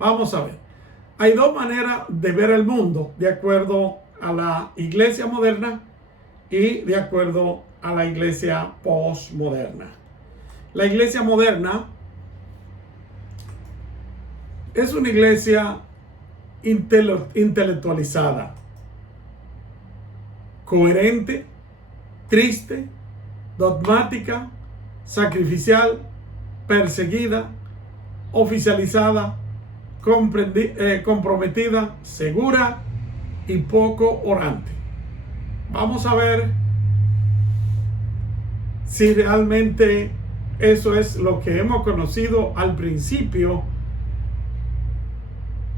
Vamos a ver. Hay dos maneras de ver el mundo de acuerdo a la iglesia moderna y de acuerdo a la iglesia postmoderna. La iglesia moderna es una iglesia intelectualizada, coherente, triste, dogmática, sacrificial, perseguida, oficializada, comprometida, segura y poco orante. Vamos a ver si realmente eso es lo que hemos conocido al principio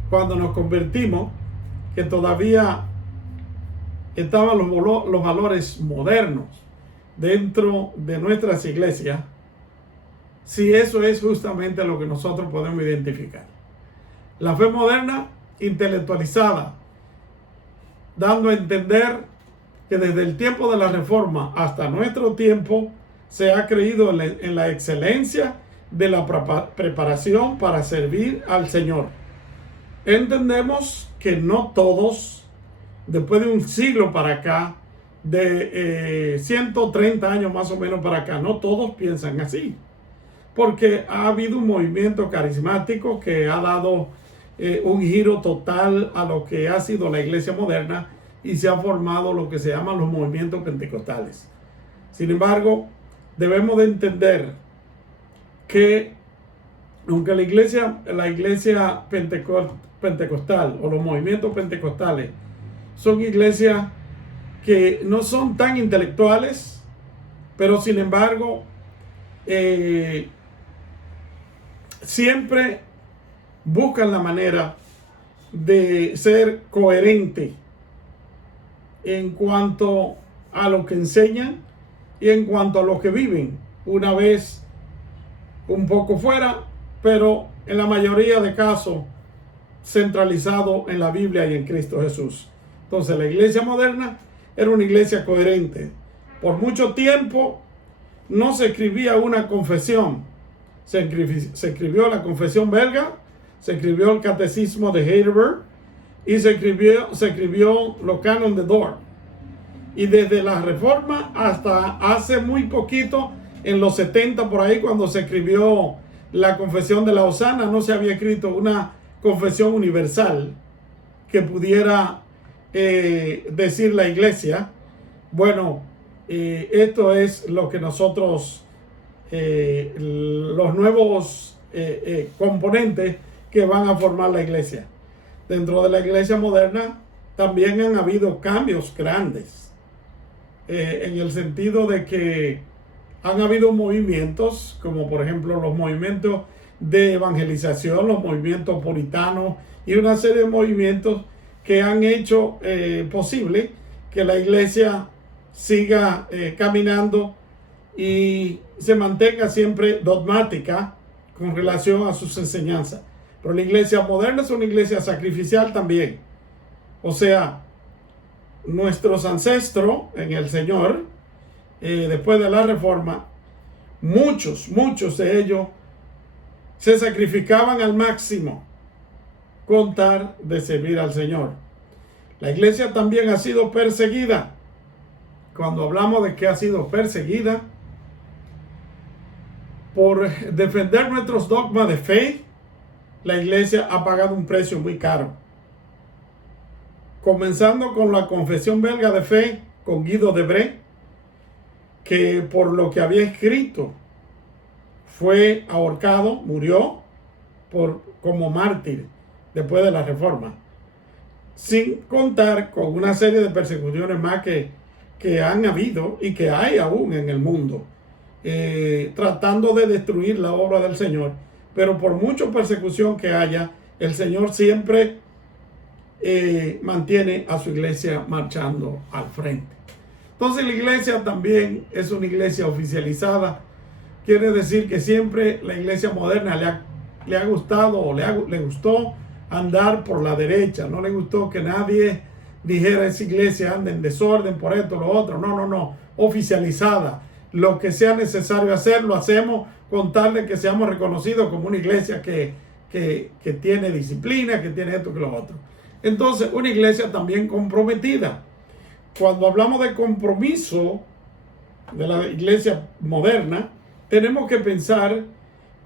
cuando nos convertimos, que todavía estaban los valores modernos dentro de nuestras iglesias, si eso es justamente lo que nosotros podemos identificar. La fe moderna, intelectualizada, dando a entender que desde el tiempo de la Reforma hasta nuestro tiempo se ha creído en la excelencia de la preparación para servir al Señor. Entendemos que no todos, después de un siglo para acá, de 130 años más o menos para acá, no todos piensan así, porque ha habido un movimiento carismático que ha dado un giro total a lo que ha sido la iglesia moderna y se ha formado lo que se llaman los movimientos pentecostales. Sin embargo, debemos de entender que aunque la iglesia pentecostal o los movimientos pentecostales son iglesias que no son tan intelectuales, pero sin embargo siempre buscan la manera de ser coherente en cuanto a lo que enseñan y en cuanto a lo que viven, una vez un poco fuera, pero en la mayoría de casos centralizado en la Biblia y en Cristo Jesús. Entonces la iglesia moderna era una iglesia coherente. Por mucho tiempo no se escribía una confesión. Se escribió la confesión belga, se escribió el catecismo de Heidelberg y se escribió los cánones de Dort. Y desde la Reforma hasta hace muy poquito, en los 70 por ahí, cuando se escribió la confesión de Lausana, no se había escrito una confesión universal que pudiera decir la iglesia. Bueno, esto es lo que nosotros, los nuevos componentes que van a formar la iglesia. Dentro de la iglesia moderna también han habido cambios grandes, en el sentido de que han habido movimientos, como por ejemplo los movimientos de evangelización, los movimientos puritanos y una serie de movimientos que han hecho posible que la iglesia siga caminando y se mantenga siempre dogmática con relación a sus enseñanzas. Pero la iglesia moderna es una iglesia sacrificial también. O sea, nuestros ancestros en el Señor, después de la Reforma, muchos de ellos se sacrificaban al máximo con tal de servir al Señor. La iglesia también ha sido perseguida. Cuando hablamos de que ha sido perseguida por defender nuestros dogmas de fe, la iglesia ha pagado un precio muy caro. Comenzando con la confesión belga de fe, con Guido de Bré, que por lo que había escrito fue ahorcado, murió como mártir después de la Reforma, sin contar con una serie de persecuciones más que han habido y que hay aún en el mundo, tratando de destruir la obra del Señor. Pero por mucha persecución que haya, el Señor siempre mantiene a su iglesia marchando al frente. Entonces la iglesia también es una iglesia oficializada. Quiere decir que siempre la iglesia moderna le ha gustado o le gustó andar por la derecha. No le gustó que nadie dijera esa iglesia anda en desorden por esto, lo otro. No. Oficializada. Lo que sea necesario hacer, lo hacemos con tal de que seamos reconocidos como una iglesia que que tiene disciplina, que tiene esto, que lo otro. Entonces, una iglesia también comprometida. Cuando hablamos de compromiso de la iglesia moderna, tenemos que pensar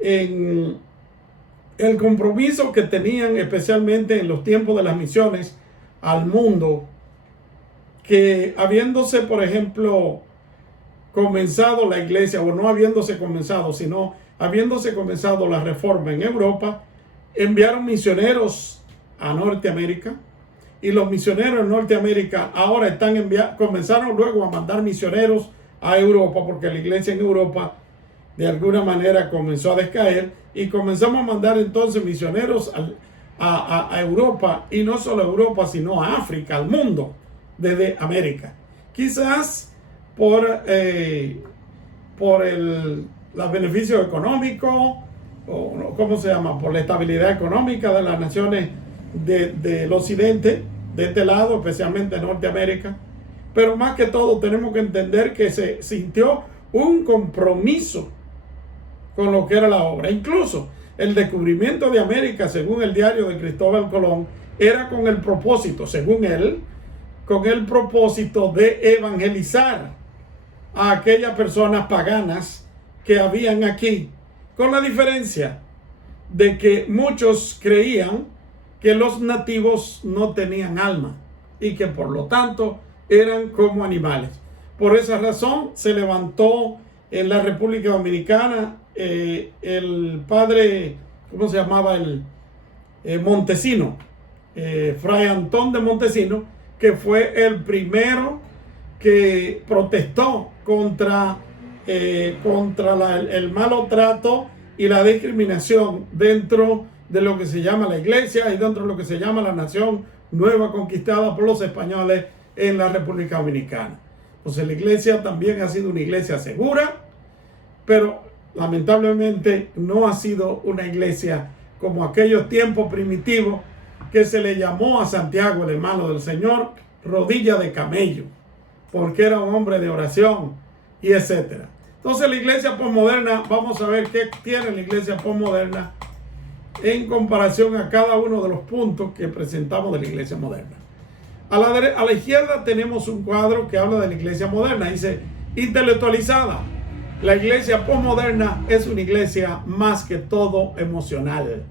en el compromiso que tenían especialmente en los tiempos de las misiones al mundo, que habiéndose, por ejemplo, comenzado la iglesia, o no habiéndose comenzado, sino habiéndose comenzado la reforma en Europa, enviaron misioneros a Norteamérica, y los misioneros en Norteamérica ahora están comenzaron luego a mandar misioneros a Europa, porque la iglesia en Europa de alguna manera comenzó a descaer, y comenzamos a mandar entonces misioneros a Europa, y no solo a Europa, sino a África, al mundo, desde América. Quizás por los beneficios económicos, o ¿cómo se llama? Por la estabilidad económica de las naciones del occidente, de este lado, especialmente Norteamérica. Pero más que todo tenemos que entender que se sintió un compromiso con lo que era la obra. Incluso el descubrimiento de América, según el diario de Cristóbal Colón, era con el propósito, según él, con el propósito de evangelizar a aquellas personas paganas que habían aquí, con la diferencia de que muchos creían que los nativos no tenían alma y que por lo tanto eran como animales. Por esa razón se levantó en la República Dominicana el padre, ¿cómo se llamaba? Montesino, Fray Antón de Montesino, que fue el primero que protestó contra el malo trato y la discriminación dentro de lo que se llama la iglesia y dentro de lo que se llama la nación nueva conquistada por los españoles en la República Dominicana. Entonces la iglesia también ha sido una iglesia segura, pero lamentablemente no ha sido una iglesia como aquellos tiempos primitivos que se le llamó a Santiago, el hermano del Señor, rodilla de camello, porque era un hombre de oración y etcétera. Entonces la iglesia posmoderna, vamos a ver qué tiene la iglesia posmoderna en comparación a cada uno de los puntos que presentamos de la iglesia moderna. A la izquierda tenemos un cuadro que habla de la iglesia moderna. Dice, intelectualizada. La iglesia posmoderna es una iglesia más que todo emocional.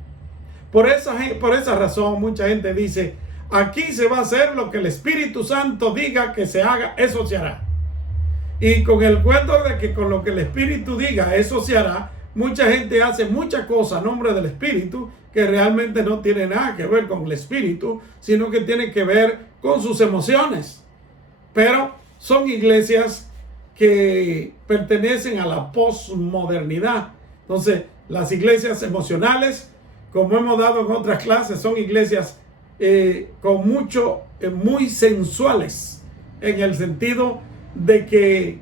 Por esa razón mucha gente dice, aquí se va a hacer lo que el Espíritu Santo diga que se haga, eso se hará. Y con el cuento de que con lo que el Espíritu diga, eso se hará, mucha gente hace muchas cosas a nombre del Espíritu que realmente no tiene nada que ver con el Espíritu, sino que tiene que ver con sus emociones. Pero son iglesias que pertenecen a la posmodernidad. Entonces, las iglesias emocionales, como hemos dado en otras clases, son iglesias muy sensuales, en el sentido de que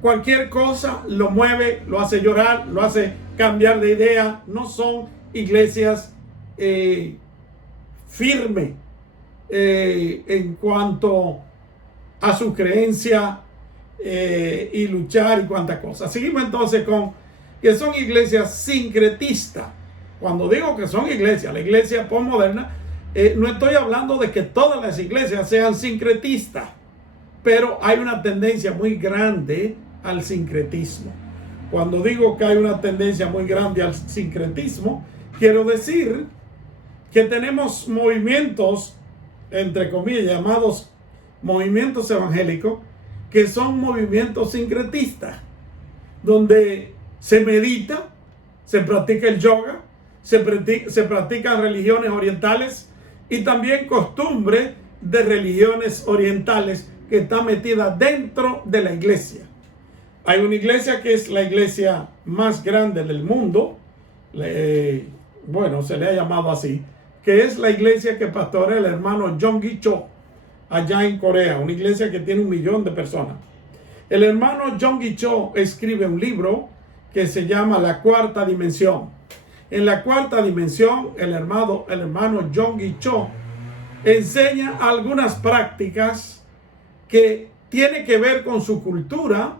cualquier cosa lo mueve, lo hace llorar, lo hace cambiar de idea. No son iglesias firmes en cuanto a su creencia y luchar y cuantas cosas. Seguimos entonces con que son iglesias sincretistas. Cuando digo que son iglesias, la iglesia posmoderna, no estoy hablando de que todas las iglesias sean sincretistas, pero hay una tendencia muy grande al sincretismo. Cuando digo que hay una tendencia muy grande al sincretismo, quiero decir que tenemos movimientos, entre comillas, llamados movimientos evangélicos, que son movimientos sincretistas, donde se medita, se practica el yoga, se practican religiones orientales y también costumbres de religiones orientales que están metidas dentro de la iglesia. Hay una iglesia que es la iglesia más grande del mundo, se le ha llamado así, que es la iglesia que pastorea el hermano Yonggi Cho, allá en Corea, una iglesia que tiene 1 millón de personas. El hermano Yonggi Cho escribe un libro que se llama La Cuarta Dimensión. En la cuarta dimensión, el hermano Yonggi Cho enseña algunas prácticas que tienen que ver con su cultura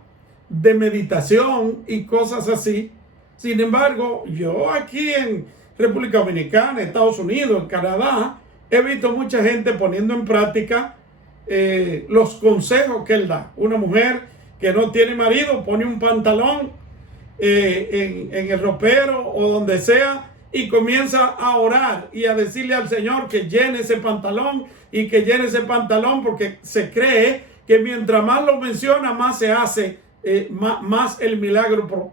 de meditación y cosas así. Sin embargo, yo aquí República Dominicana, Estados Unidos, en Canadá, he visto mucha gente poniendo en práctica los consejos que él da. Una mujer que no tiene marido pone un pantalón en el ropero o donde sea y comienza a orar y a decirle al Señor que llene ese pantalón y que llene ese pantalón, porque se cree que mientras más lo menciona, más se hace, más el milagro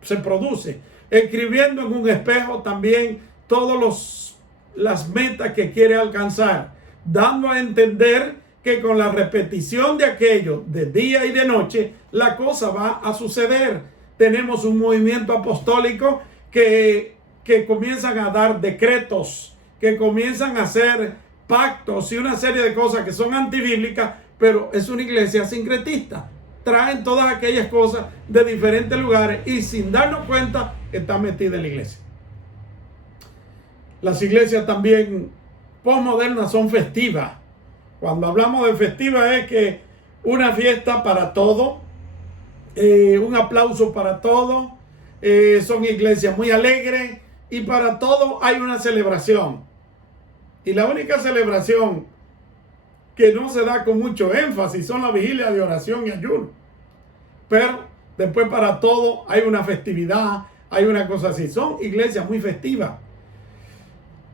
se produce. Escribiendo en un espejo también todas las metas que quiere alcanzar, dando a entender que con la repetición de aquello de día y de noche, la cosa va a suceder. Tenemos un movimiento apostólico que comienzan a dar decretos, que comienzan a hacer pactos y una serie de cosas que son antibíblicas, pero es una iglesia sincretista. Traen todas aquellas cosas de diferentes lugares y sin darnos cuenta está metida en la iglesia. Las iglesias también postmodernas son festivas. Cuando hablamos de festiva es que una fiesta para todo, un aplauso para todo, son iglesias muy alegres y para todo hay una celebración. Y la única celebración que no se da con mucho énfasis son las vigilias de oración y ayuno. Pero después para todo hay una festividad, hay una cosa así. Son iglesias muy festivas.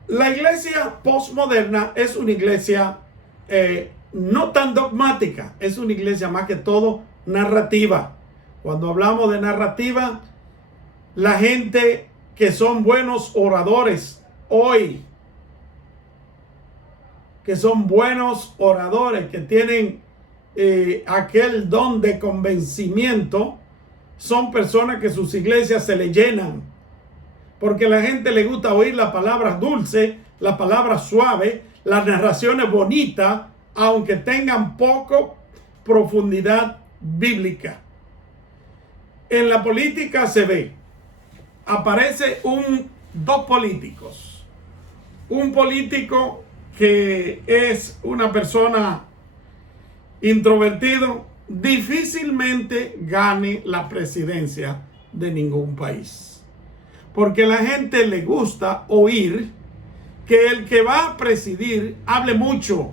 La iglesia postmoderna es una iglesia no tan dogmática, es una iglesia más que todo narrativa. Cuando hablamos de narrativa, la gente que son buenos oradores hoy, que son buenos oradores, que tienen aquel don de convencimiento, son personas que sus iglesias se le llenan, porque a la gente le gusta oír las palabras dulces, las palabras suaves, las narraciones bonitas, aunque tengan poco profundidad bíblica. En la política se ve, aparece dos políticos, un político que es una persona introvertido, difícilmente gane la presidencia de ningún país, porque a la gente le gusta oír que el que va a presidir hable mucho,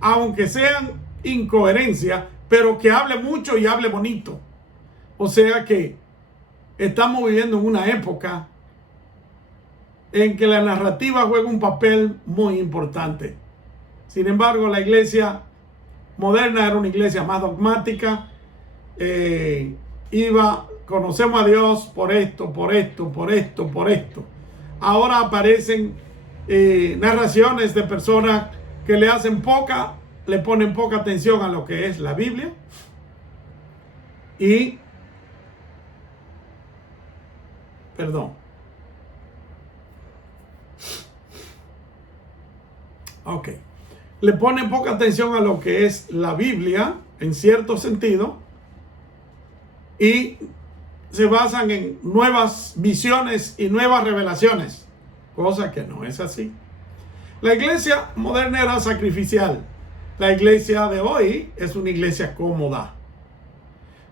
aunque sean incoherencias, pero que hable mucho y hable bonito. O sea que estamos viviendo en una época en que la narrativa juega un papel muy importante. Sin embargo, la iglesia moderna era una iglesia más dogmática. Conocemos a Dios por esto, por esto, por esto, por esto. Ahora aparecen narraciones de personas que le ponen poca atención a lo que es la Biblia. Le ponen poca atención a lo que es la Biblia, en cierto sentido, y se basan en nuevas visiones y nuevas revelaciones, cosa que no es así. La iglesia moderna era sacrificial. La iglesia de hoy es una iglesia cómoda.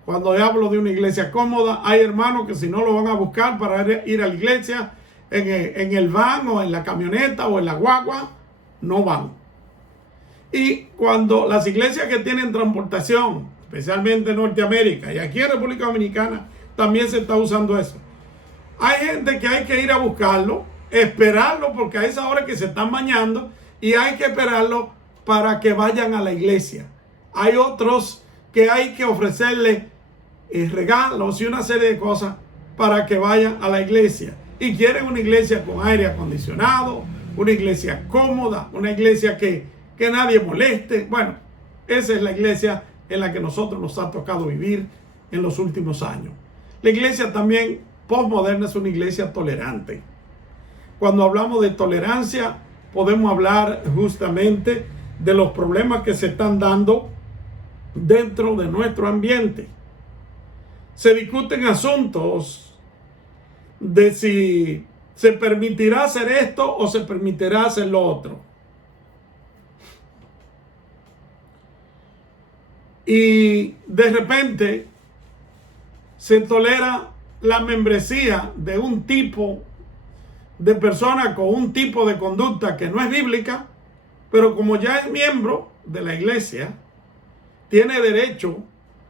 Cuando yo hablo de una iglesia cómoda, hay hermanos que si no lo van a buscar para ir a la iglesia en el van o en la camioneta o en la guagua, no van. Y cuando las iglesias que tienen transportación, especialmente en Norteamérica y aquí en República Dominicana, también se está usando eso. Hay gente que hay que ir a buscarlo, esperarlo, porque a esa hora que se están bañando, y hay que esperarlo para que vayan a la iglesia. Hay otros que hay que ofrecerle regalos y una serie de cosas para que vayan a la iglesia. Y quieren una iglesia con aire acondicionado, una iglesia cómoda, una iglesia que nadie moleste. Bueno, esa es la iglesia en la que nosotros nos ha tocado vivir en los últimos años. La iglesia también postmoderna es una iglesia tolerante. Cuando hablamos de tolerancia, podemos hablar justamente de los problemas que se están dando dentro de nuestro ambiente. Se discuten asuntos de si se permitirá hacer esto o se permitirá hacer lo otro. Y de repente se tolera la membresía de un tipo de persona con un tipo de conducta que no es bíblica, pero como ya es miembro de la iglesia, tiene derecho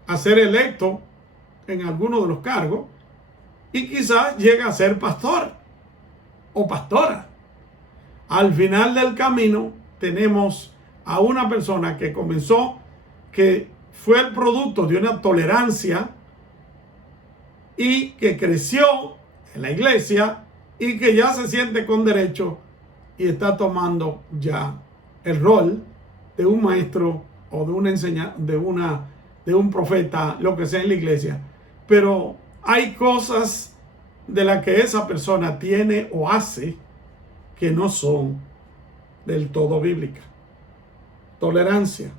a ser electo en alguno de los cargos y quizás llega a ser pastor o pastora. Al final del camino tenemos a una persona que comenzó, que fue el producto de una tolerancia y que creció en la iglesia y que ya se siente con derecho y está tomando ya el rol de un maestro o de una de un profeta, lo que sea en la iglesia. Pero hay cosas de las que esa persona tiene o hace que no son del todo bíblicas. Tolerancia.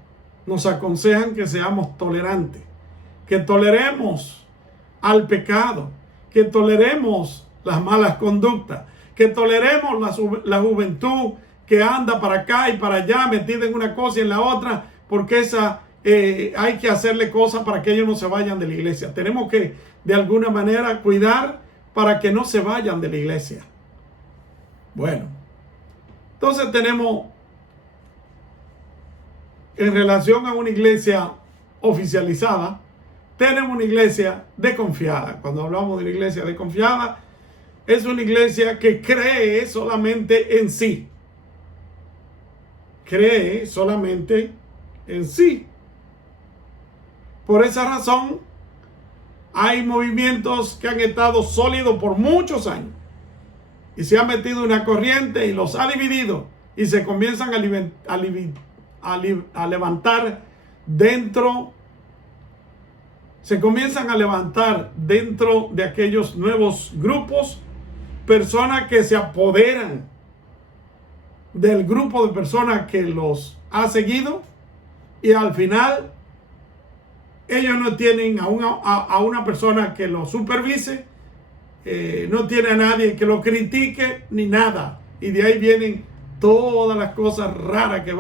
Nos aconsejan que seamos tolerantes, que toleremos al pecado, que toleremos las malas conductas, que toleremos la juventud que anda para acá y para allá, metida en una cosa y en la otra, porque hay que hacerle cosas para que ellos no se vayan de la iglesia. Tenemos que, de alguna manera, cuidar para que no se vayan de la iglesia. Bueno, entonces tenemos, en relación a una iglesia oficializada, tenemos una iglesia desconfiada. Cuando hablamos de una iglesia desconfiada, es una iglesia que cree solamente en sí. Cree solamente en sí. Por esa razón, hay movimientos que han estado sólidos por muchos años y se ha metido una corriente y los ha dividido y se comienzan a levantar dentro de aquellos nuevos grupos, personas que se apoderan del grupo de personas que los ha seguido y al final ellos no tienen a una persona que los supervise, no tiene a nadie que lo critique ni nada, y de ahí vienen todas las cosas raras que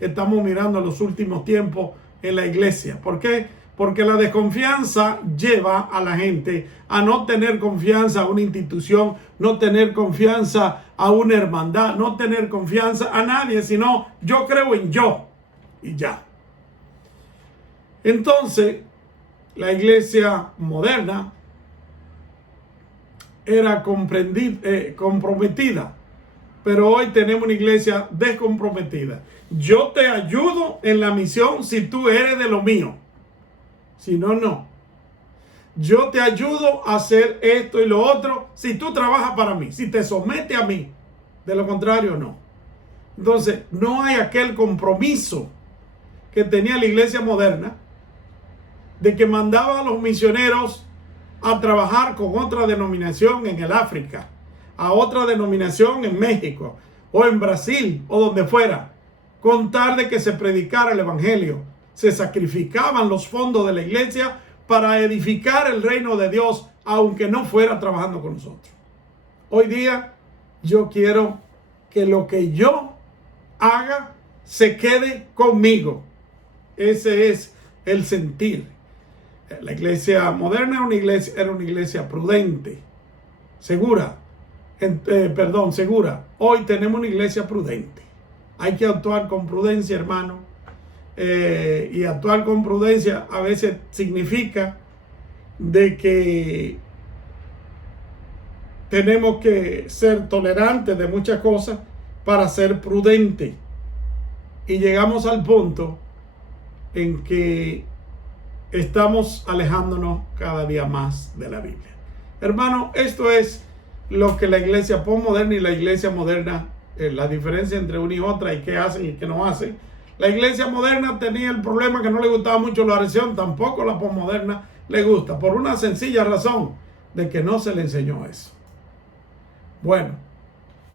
estamos mirando en los últimos tiempos en la iglesia. ¿Por qué? Porque la desconfianza lleva a la gente a no tener confianza a una institución, no tener confianza a una hermandad, no tener confianza a nadie, sino yo creo en yo y ya. Entonces, la iglesia moderna era comprometida, pero hoy tenemos una iglesia descomprometida. Yo te ayudo en la misión si tú eres de lo mío. Si no, no. Yo te ayudo a hacer esto y lo otro si tú trabajas para mí, si te sometes a mí. De lo contrario, no. Entonces, no hay aquel compromiso que tenía la iglesia moderna de que mandaba a los misioneros a trabajar con otra denominación en el África, a otra denominación en México o en Brasil o donde fuera, con tal de que se predicara el evangelio. Se sacrificaban los fondos de la iglesia para edificar el reino de Dios, aunque no fuera trabajando con nosotros. Hoy día yo quiero que lo que yo haga se quede conmigo. Ese es el sentir. La iglesia moderna era una iglesia prudente, segura. Segura. Hoy tenemos una iglesia prudente. Hay que actuar con prudencia, hermano. Y actuar con prudencia a veces significa de que tenemos que ser tolerantes de muchas cosas para ser prudentes. Y llegamos al punto en que estamos alejándonos cada día más de la Biblia. Hermano, esto es lo que la iglesia postmoderna y la iglesia moderna, la diferencia entre una y otra y qué hacen y qué no hacen. La iglesia moderna tenía el problema que no le gustaba mucho la oración, tampoco la postmoderna le gusta, por una sencilla razón, de que no se le enseñó eso. Bueno,